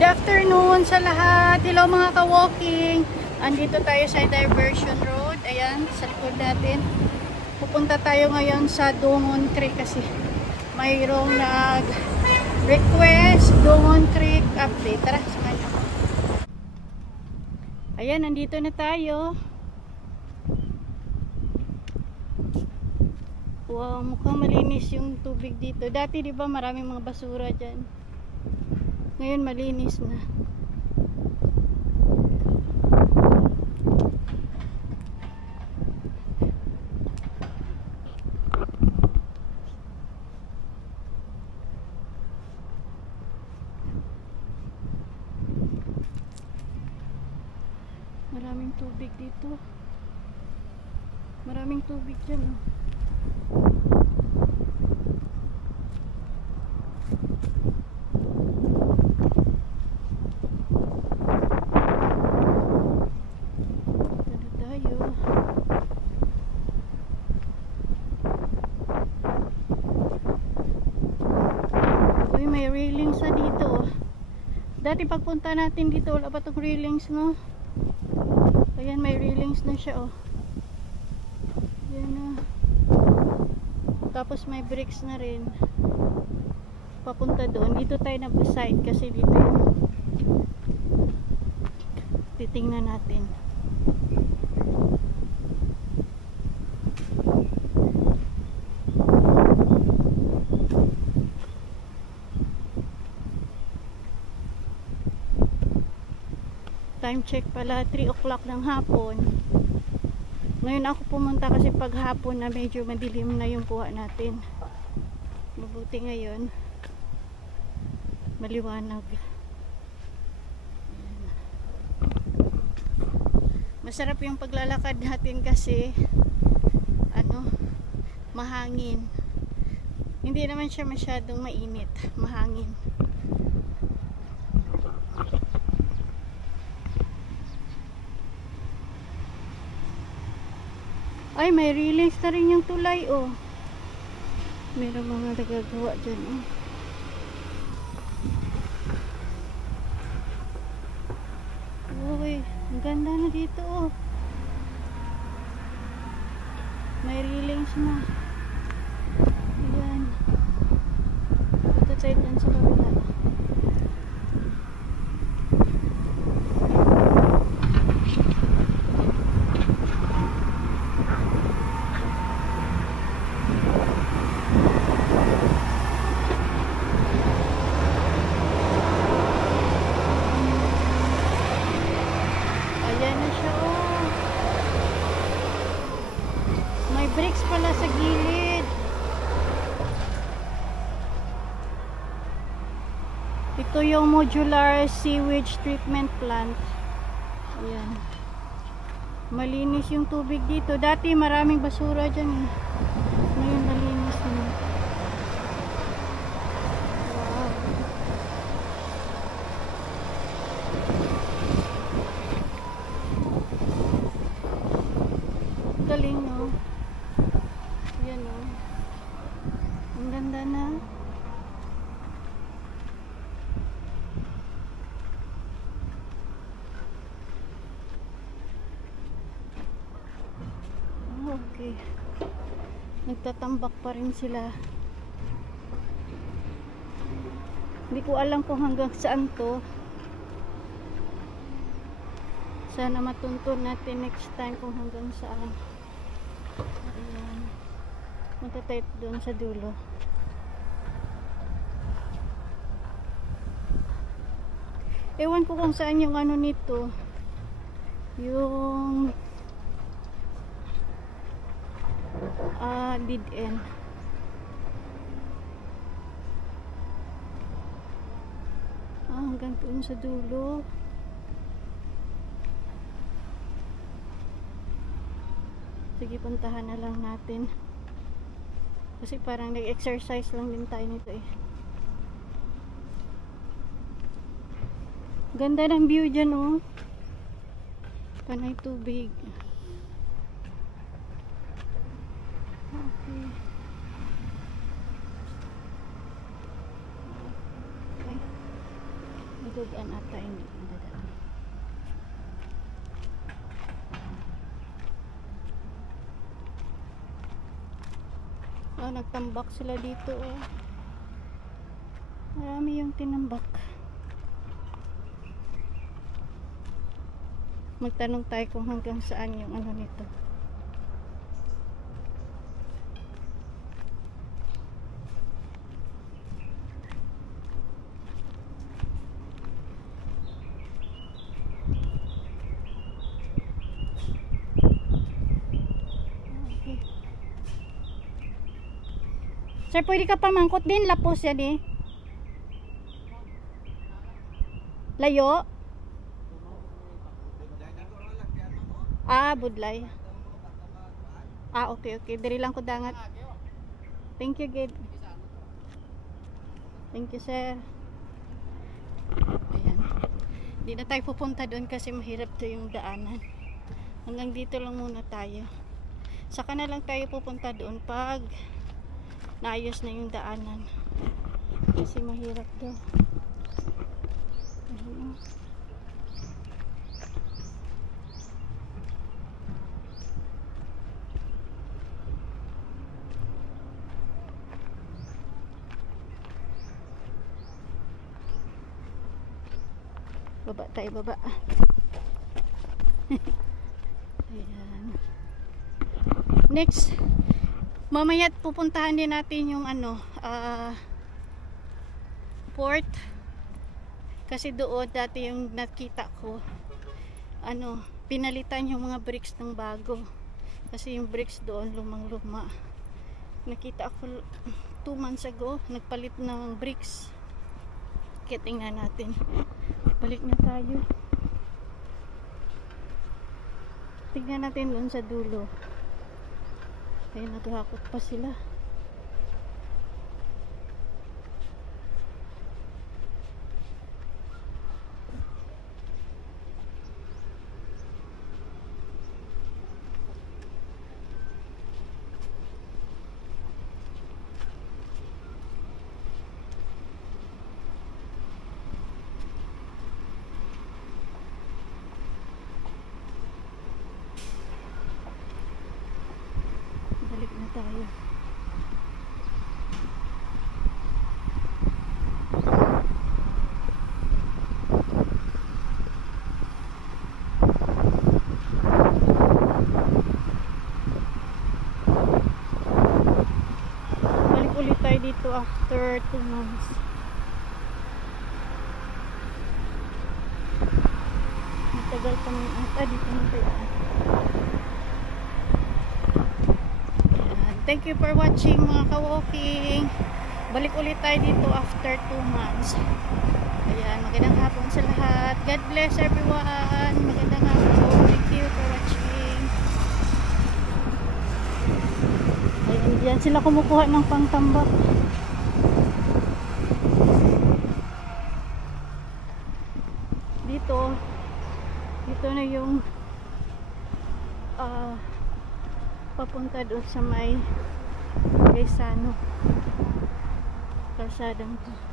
Good afternoon sa lahat. Hello mga ka-walking. Andito tayo sa Diversion Road. Ayan, sa likod natin. Pupunta tayo ngayon sa Dongon Creek kasi mayroong nag-request Dongon Creek update. Tara, samahan niyo ako. Ayan, nandito na tayo. Wow, mukhang malinis yung tubig dito. Dati 'di ba maraming mga basura diyan. Ngayon malinis na. Maraming tubig dito. Maraming tubig diyan, oh. May railings na dito. Dati pagpunta natin dito wala pa tong railings, no? Ayan, may railings na siya, oh. Ayan na. Tapos may bricks na rin papunta doon. Dito tayo na-beside kasi dito yung titingnan natin. Time check pala 3 o'clock ng hapon. Ngayon ako pumunta kasi pag hapon na medyo madilim na yung kuha natin. Mabuti ngayon maliwanag. Masarap yung paglalakad natin kasi mahangin. Hindi naman siya masyadong mainit, mahangin. Ay, may railings na rin yung tulay, oh. Meron mga nagagawa dyan, oh. Uy, ang ganda na dito, oh. May railings na. Ayan. Ito tayo dyan sa kabila. Bricks pala sa gilid. Ito yung modular sewage treatment plant. Ayan. Malinis yung tubig dito. Dati maraming basura dyan, eh. Ngayon malinis na. Wow. Galing, no? Yan, oh. Ang ganda na. Okay. Nagtatambak pa rin sila. Hindi ko alam kung hanggang saan to. Sana matuntun natin next time kung hanggang saan. Ayan. Punta tayo doon sa dulo. Ewan ko kung saan yung ano nito. Yung dead end. Hanggang doon sa dulo. Sige, puntahan na lang natin. Kasi parang nag-exercise lang din tayo nito, eh. Ganda ng view dyan, oh. Panay tubig. Okay. Dugaan ata hindi ko dadaan. Oh, nagtambak sila dito oh. Marami yung tinambak. Magtanong tayo kung hanggang saan yung ano nito. Okay. Sir, pwede ka pamangkot din, lapos yan eh. Layo? Ah, budlay. Ah, okay, okay. Diri lang ko dangat. Thank you, Gid. Thank you, sir. Ayan. Hindi na tayo pupunta doon kasi mahirap to yung daanan. Hanggang dito lang muna tayo. Saka na lang tayo pupunta doon pag naayos na yung daanan. Kasi mahirap daw. Ayan. Baba tayo, baba. Ayan. Next, mamaya pupuntahan din natin yung ano, port. Kasi doon dati yung nakita ko, ano, pinalitan yung mga bricks ng bago. Kasi yung bricks doon lumang-luma. Nakita ko 2 months ago, nagpalit ng bricks. Kaya tingnan natin. Balik na tayo. Tingnan natin doon sa dulo. Kaya naghakot pa sila. Balik na tayo. Balik ulit tayo dito after 2 months. Matagal pa naman. Dito na tayo. Thank you for watching mga ka-walking. Balik ulit tayo dito after 2 months. Ayan, magandang hapon sa lahat. God bless everyone. Magandang hapon. Thank you for watching. Ayan, diyan sila kumukuha ng pangtambak. Dito na yung papunta doon sa may Gaisano kalsadang to.